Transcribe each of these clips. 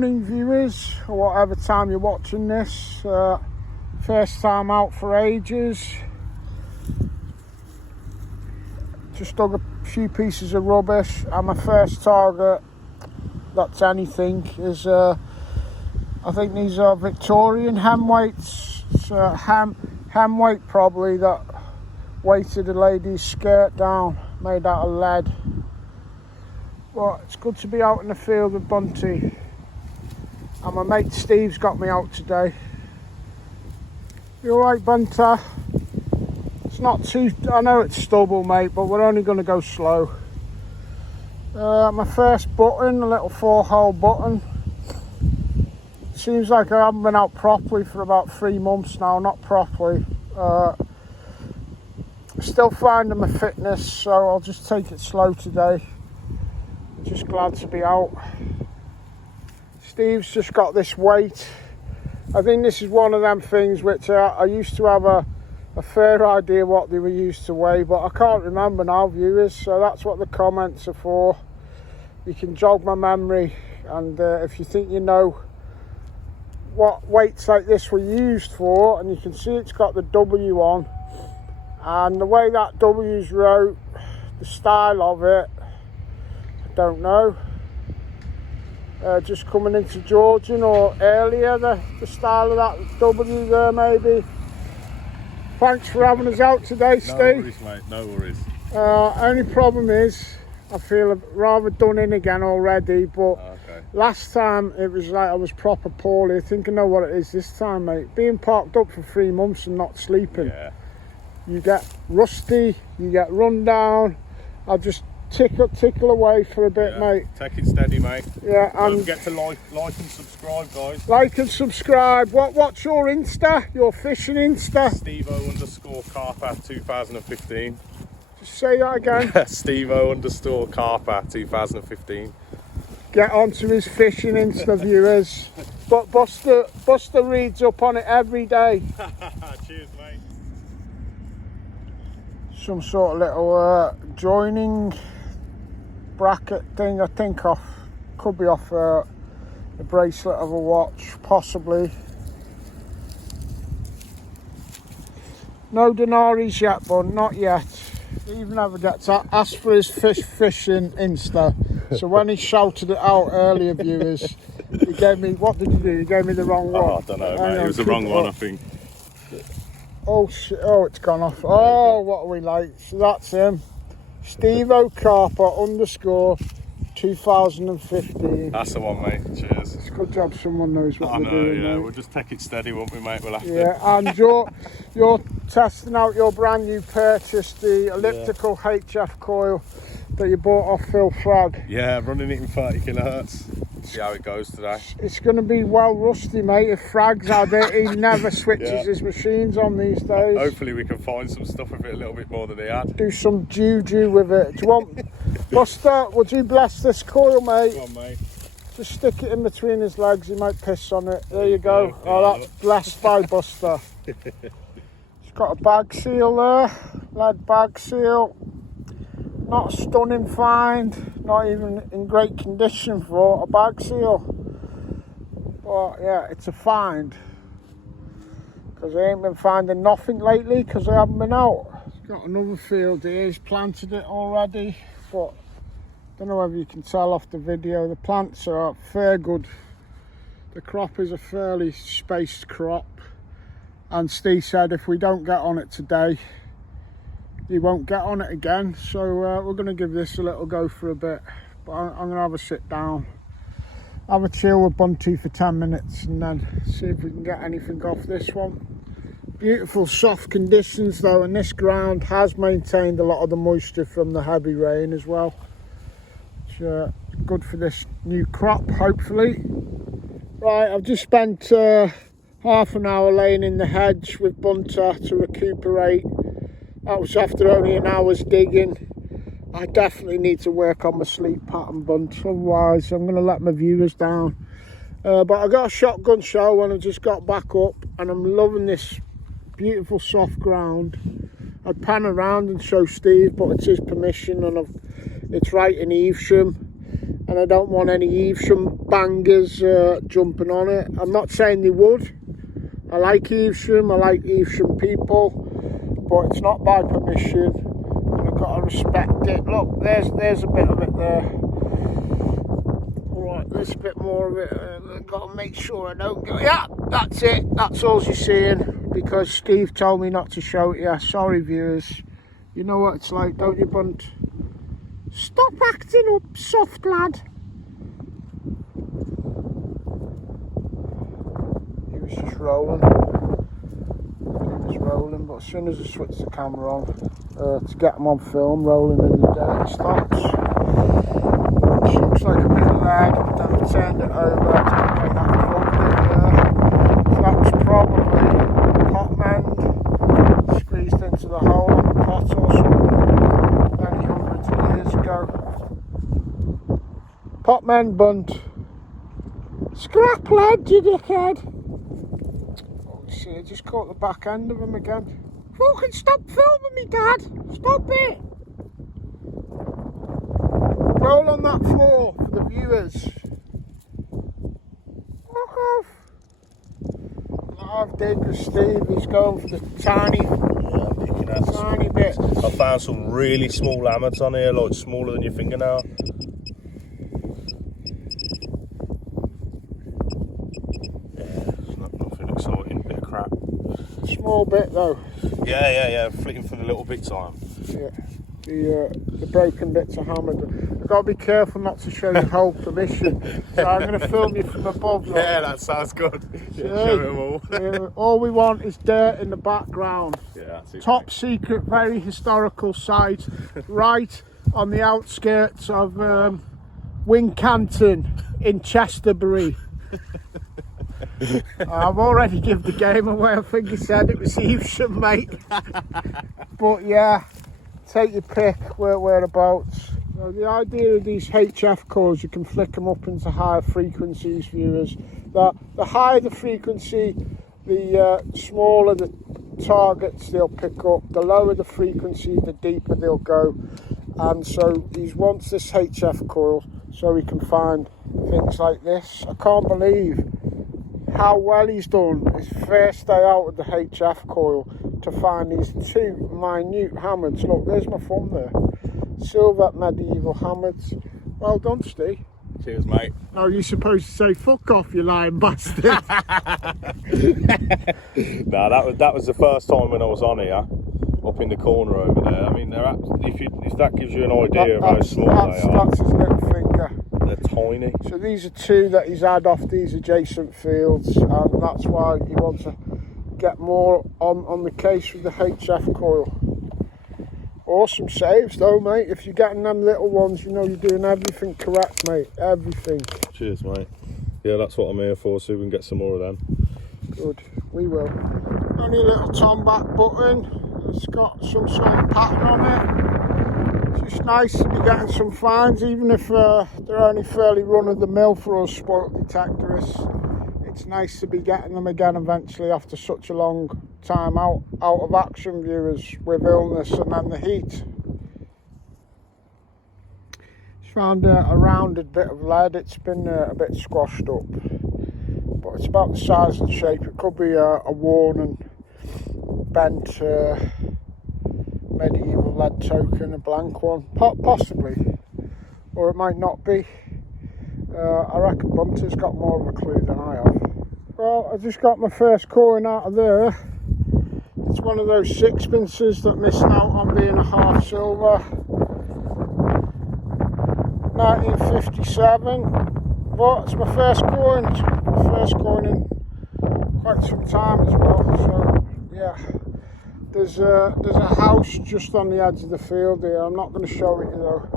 morning, viewers, or whatever time you're watching this. First time out for ages. Just dug a few pieces of rubbish, and my first target, that's anything, is I think these are Victorian hem weights. It's hem weight probably that weighted a lady's skirt down, made out of lead. But it's good to be out in the field with Bunty, and my mate Steve's got me out today. You alright, Bunter? It's not too, I know it's stubble, mate, but we're only going to go slow. My first button, a little 4-hole button. Seems like I haven't been out properly for about 3 months now, not properly. Still finding my fitness, so I'll just take it slow today. Just glad to be out. Steve's just got this weight. I think this is one of them things which I used to have a fair idea what they were used to weigh, but I can't remember now, viewers, so that's what the comments are for. You can jog my memory, and if you think you know what weights like this were used for, and you can see it's got the W on, and the way that W's wrote, the style of it, don't know. Just coming into Georgian or earlier, the style of that W there maybe. Thanks for having us out today, Steve. No worries, mate, no worries. Only problem is I feel rather done in again already, but last time it was like I was proper poorly. I think I know what it is this time, mate. Being parked up for 3 months and not sleeping, yeah. You get rusty, you get run down. I'll just tickle away for a bit, mate. Take it steady, mate. Yeah, and don't forget to like and subscribe, guys. Like and subscribe. What's your Insta? Your fishing Insta? Stevo_Carper 2015. Just say that again. Stevo_Carper 2015. Get onto his fishing Insta, viewers. But Buster reads up on it every day. Cheers, mate. Some sort of little joining bracket thing, I think could be off a bracelet of a watch, possibly. No denaries yet, but not yet. He even never gets asked for his fishing Insta. So when he shouted it out earlier, viewers, he gave me, what did you do? He gave me the wrong one. Oh, I don't know, mate. It was the wrong one, I think. Oh shit, oh, it's gone off. Oh, what are we like? So that's him. Stevo_Carper 2015. That's the one, mate. Cheers. It's a good job someone knows what we're doing. Yeah, mate. we'll just take it steady, won't we, mate? We'll have to. Yeah, and you're testing out your brand new purchase, the elliptical HF coil that you bought off Phil Frag. Yeah, running it in 30 kilohertz. See how it goes today. It's going to be well rusty, mate. If Frag's had it, he never switches his machines on these days. Hopefully we can find some stuff with it a little bit more than he had. Do some juju with it. Do you want, Buster, would you bless this coil, mate? Come on, mate. Just stick it in between his legs, he might piss on it. There you go. Oh, that's blessed by Buster. It's got a bag seal there, lead bag seal. Not a stunning find, not even in great condition for a bag seal. But yeah, it's a find. Because I ain't been finding nothing lately because I haven't been out. He's got another field here, he's planted it already. But I don't know whether you can tell off the video, the plants are fair good. The crop is a fairly spaced crop. And Steve said if we don't get on it today, he won't get on it again, so we're going to give this a little go for a bit. But I'm going to have a sit down, have a chill with Bunty for 10 minutes, and then see if we can get anything off this one. Beautiful soft conditions though, and this ground has maintained a lot of the moisture from the heavy rain as well, which good for this new crop, hopefully. Right, I've just spent half an hour laying in the hedge with Bunter to recuperate. That was after only an hour's digging. I definitely need to work on my sleep pattern, Bunt, otherwise I'm going to let my viewers down. But I got a shotgun show when I just got back up, and I'm loving this beautiful soft ground. I'd pan around and show Steve, but it's his permission, and it's right in Evesham. and I don't want any Evesham bangers jumping on it. I'm not saying they would. I like Evesham, I like Evesham people, but it's not by permission, and I've got to respect it. Look, there's a bit of it there. Alright, there's a bit more of it, and I've got to make sure I don't go. Yeah, that's it, that's all you're seeing, because Steve told me not to show it. Yeah, sorry viewers. You know what it's like, don't you, Bunt? Stop acting up, soft lad. He was just rolling. He was rolling, but as soon as I switched the camera on to get him on film, rolling in the dirt, he stops. Which looks like a bit of lead. Then I turned it over to make that plug bit there. So that was probably pot mend squeezed into the hole on the pot or something many hundreds of years ago. Pot mend, Bunt. Scrap lead, you dickhead. Oh, see, I just caught the back end of him again. Fucking stop filming me, Dad. Stop it. Roll on that floor for the viewers. Fuck off. I've dig with Steve. He's going for the tiny, Picking out tiny bit. I found some really small hammers on here, like smaller than your fingernail. Nothing exciting, bit of crap. Small bit though. Yeah, flicking for the little bits on. Yeah. The broken bits are hammered. I've got to be careful not to show you whole permission. So I'm going to film you from above. Look. Yeah, that sounds good. Show them all. All we want is dirt in the background. Yeah, that's it. Top secret, very historical site, right on the outskirts of Wincanton in Chesterbury. I've already given the game away. I think he said it was Evesham, mate. But yeah, take your pick whereabouts. Now, the idea of these HF cores, you can flick them up into higher frequencies, viewers. The higher the frequency, the smaller the targets they'll pick up. The lower the frequency, the deeper they'll go. And so he wants this HF coil so he can find things like this. I can't believe how well he's done his first day out of the HF coil to find these two minute hammers. Look, there's my thumb there. Silver medieval hammers. Well done, Steve. Cheers, mate. No, you're supposed to say fuck off, you lying bastard. No, that was the first time when I was on here, up in the corner over there. I mean, if that gives you an idea of how small they are. That's his little finger. They're tiny. So these are two that he's had off these adjacent fields, and that's why he wants to get more on the case with the HF coil. Awesome saves though, mate. If you're getting them little ones, you know you're doing everything correct, mate. Everything. Cheers, mate. Yeah, that's what I'm here for, so we can get some more of them. Good, we will. Only a little tomback button. It's got some sort of pattern on it. It's just nice to be getting some finds, even if they're only fairly run-of-the-mill for us spoilt detectorists. It's nice to be getting them again eventually after such a long time out of action, viewers, with illness and then the heat. Just found a rounded bit of lead. It's been a bit squashed up, but it's about the size and shape. It could be a worn and bent medieval lead token, a blank one, possibly, or it might not be. I reckon Bunter's got more of a clue than I have. Well, I just got my first coin out of there. It's one of those sixpences that missed out on being a half silver. 1957. But it's my first coin. It's my first coin in quite some time as well. So yeah, there's a house just on the edge of the field here. I'm not going to show it you though.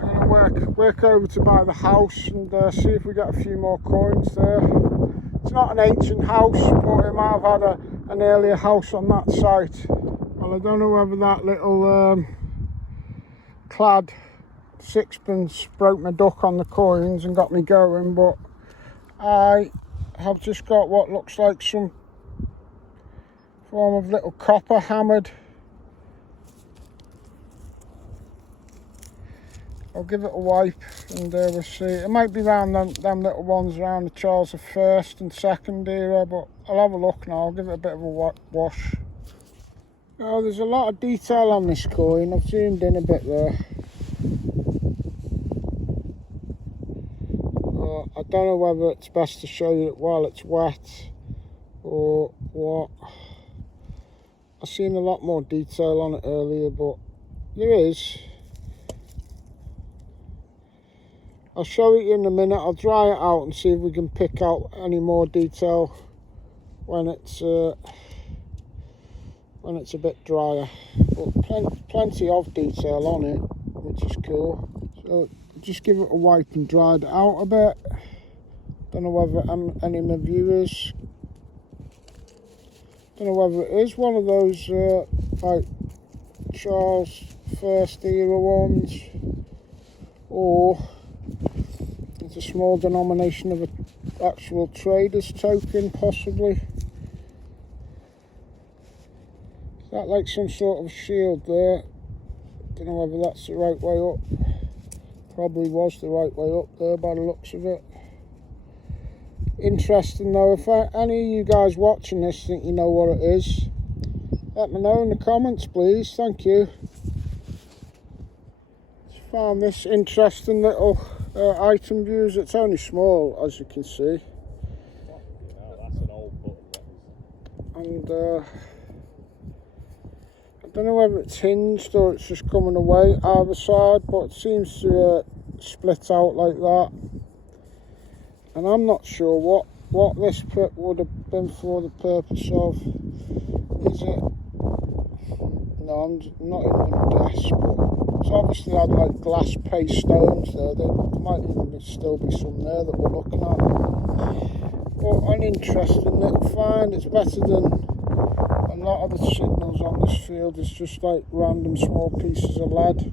I'm going to work over to buy the house and see if we get a few more coins there. It's not an ancient house, but it might have had an earlier house on that site. Well, I don't know whether that little clad sixpence broke my duck on the coins and got me going, but I have just got what looks like some form of little copper hammered I'll give it a wipe and we'll see. It might be round them little ones around the Charles I and II era, but I'll have a look now. I'll give it a bit of a wash. Oh, there's a lot of detail on this coin. I've zoomed in a bit there. I don't know whether it's best to show you it while it's wet or what. I've seen a lot more detail on it earlier, but there is. I'll show it in a minute. I'll dry it out and see if we can pick out any more detail when it's a bit drier. But plenty of detail on it, which is cool. So just give it a wipe and dried it out a bit. Don't know whether any of my viewers. Don't know whether it is one of those like Charles I era ones, or it's a small denomination of an actual trader's token, possibly. Is that like some sort of shield there? Don't know whether that's the right way up. Probably was the right way up there by the looks of it. Interesting though, if any of you guys watching this think you know what it is, let me know in the comments please, thank you. Just found this interesting little item views. It's only small, as you can see. That's an old button. And I don't know whether it's hinged or it's just coming away either side, but it seems to split out like that. And I'm not sure what this would have been for the purpose of. Is it? No, I'm not even going to guess, but it's obviously had like glass paste stones there. There might even still be some there that we're looking at. But an interesting little find. It's better than a lot of the signals on this field. It's just like random small pieces of lead.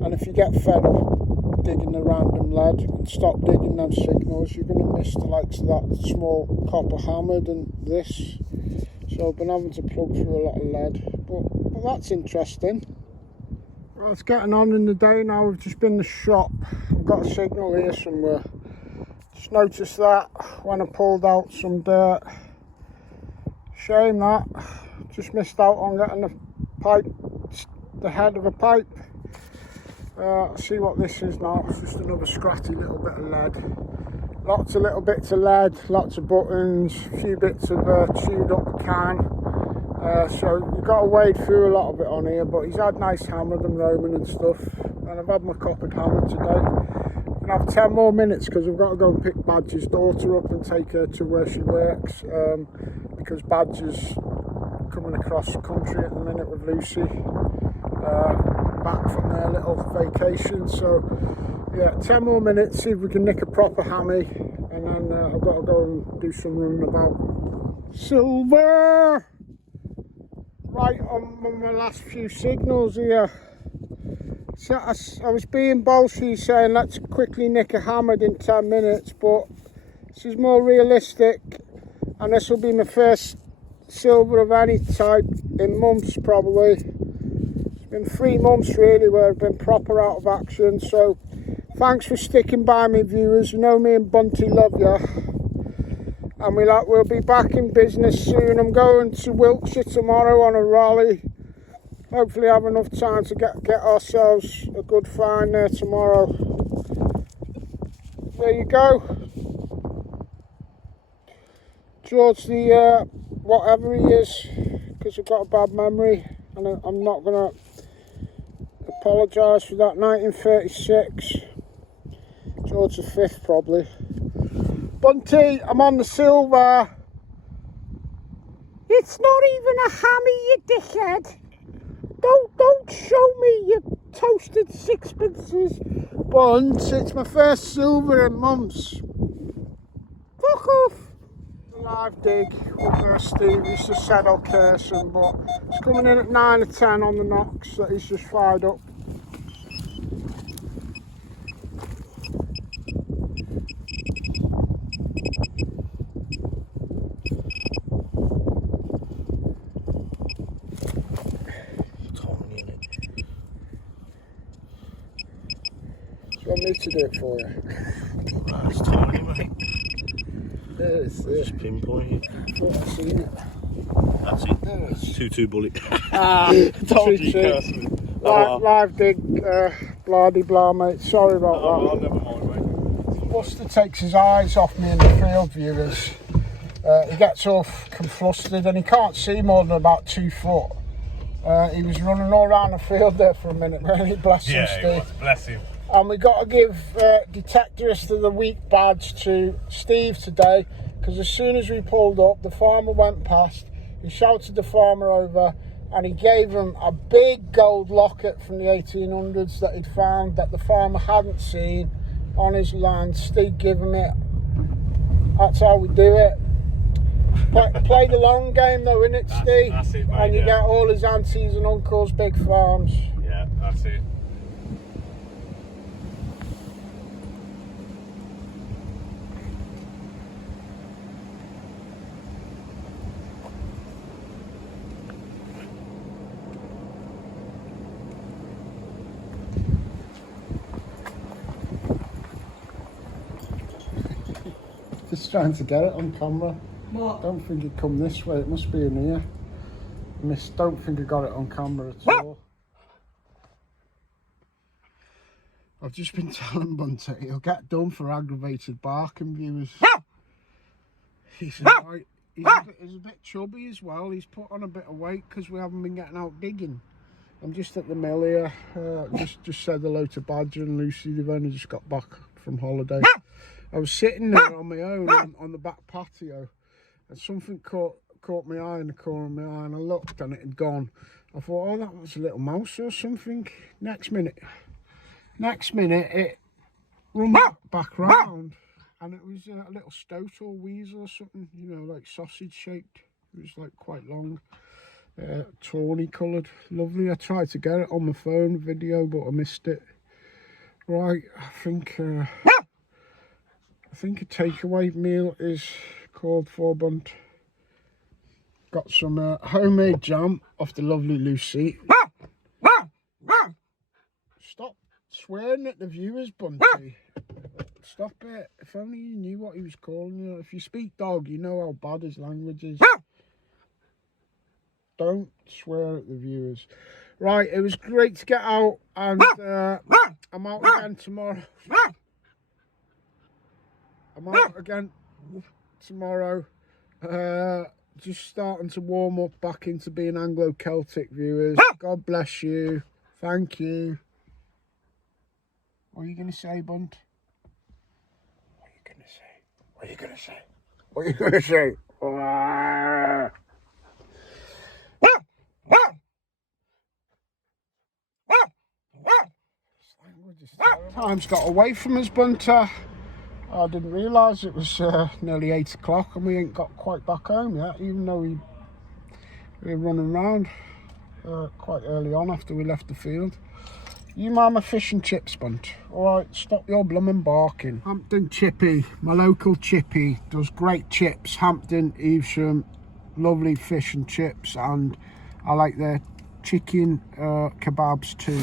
And if you get fed up digging the random lead and stop digging them signals, you're going to miss the likes of that small copper hammered and this. So I've been having to plug through a lot of lead, but that's interesting. Well, it's getting on in the day now. We've just been in the shop. I've got a signal here somewhere. Just noticed that when I pulled out some dirt. Shame that. Just missed out on getting the pipe, the head of a pipe. See what this is now. It's just another scratchy little bit of lead. Lots of little bits of lead, lots of buttons, a few bits of chewed up can. So you've got to wade through a lot of it on here, but he's had nice hammered and Roman and stuff. And I've had my coppered hammer today. And I have 10 more minutes because I've got to go and pick Badger's daughter up and take her to where she works. Because Badger's coming across the country at the minute with Lucy. Back from their little vacation, so yeah, 10 more minutes, see if we can nick a proper hammy, and then I've got to go and do some running about. Silver! Right on my last few signals here. So I was being bolshy saying let's quickly nick a hammered in 10 minutes, but this is more realistic, and this will be my first silver of any type in months probably. Been 3 months really where I've been proper out of action, so thanks for sticking by me, viewers. You know me and Bunty love you, and we'll be back in business soon. I'm going to Wiltshire tomorrow on a rally. Hopefully have enough time to get ourselves a good find there tomorrow. There you go, George the whatever he is, because I've got a bad memory and I'm not gonna apologise for that. 1936, George V probably. Bunty, I'm on the silver. It's not even a hammy, you dickhead. Don't show me your toasted sixpences. Bunt, it's my first silver in months. Fuck off. Live dig with Steve. He's just said I'll curse him, but it's coming in at 9 or 10 on the knocks that he's just fired up. me to do it for you? That's tiny, mate. There's it. Just pinpoint it. I thought I'd seen it. That's it. That's 2-2 bullet. Told you. Live dig, bloody blah, mate. Sorry about Oh, that. never mind, mate. Buster takes his eyes off me in the field, viewers. He gets all flustered and he can't see more than about 2 foot. He was running all around the field there for a minute, really. Bless him, Steve. Bless him. And we got to give Detectorist of the Week badge to Steve today, because as soon as we pulled up, the farmer went past. He shouted the farmer over, and he gave him a big gold locket from the 1800s that he'd found that the farmer hadn't seen on his land. Steve gave him it. That's how we do it. Play the long game though, innit, Steve? That's it, mate, and you get all his aunties and uncles, big farms. Yeah, that's it. Just trying to get it on camera. What? Don't think it come this way, it must be in here. Don't think I got it on camera at all. I've just been telling Bunter he'll get done for aggravated barking, viewers. He's right. He's a bit chubby as well. He's put on a bit of weight because we haven't been getting out digging. I'm just at the mill here. Just said hello to Badger and Lucy. They've only just got back from holiday. I was sitting there on my own on the back patio, and something caught my eye in the corner of my eye, and I looked and it had gone. I thought, oh, that was a little mouse or something. Next minute it run back round, and it was a little stoat or weasel or something, you know, like sausage shaped. It was like quite long, tawny coloured, lovely. I tried to get it on my phone video, but I missed it. Right, I think a takeaway meal is called for, Bunt. Got some homemade jam off the lovely Lucy. Stop swearing at the viewers, Bunty. Stop it. If only you knew what he was calling you. If you speak dog, you know how bad his language is. Don't swear at the viewers. Right, it was great to get out, and I'm out again tomorrow. I'm out again tomorrow. Just starting to warm up back into being Anglo-Celtic, viewers. God bless you. Thank you. What are you going to say, Bunt? What are you going to say? What are you going to say? What are you going to say? Time's got away from us, Bunter. I didn't realise it was nearly 8 o'clock and we ain't got quite back home yet, even though we were running around quite early on after we left the field. You mind my fish and chips, Bunt? Alright, stop your bloomin' barking. Hampton Chippy, my local chippy, does great chips. Hampton, Evesham, lovely fish and chips, and I like their chicken kebabs too.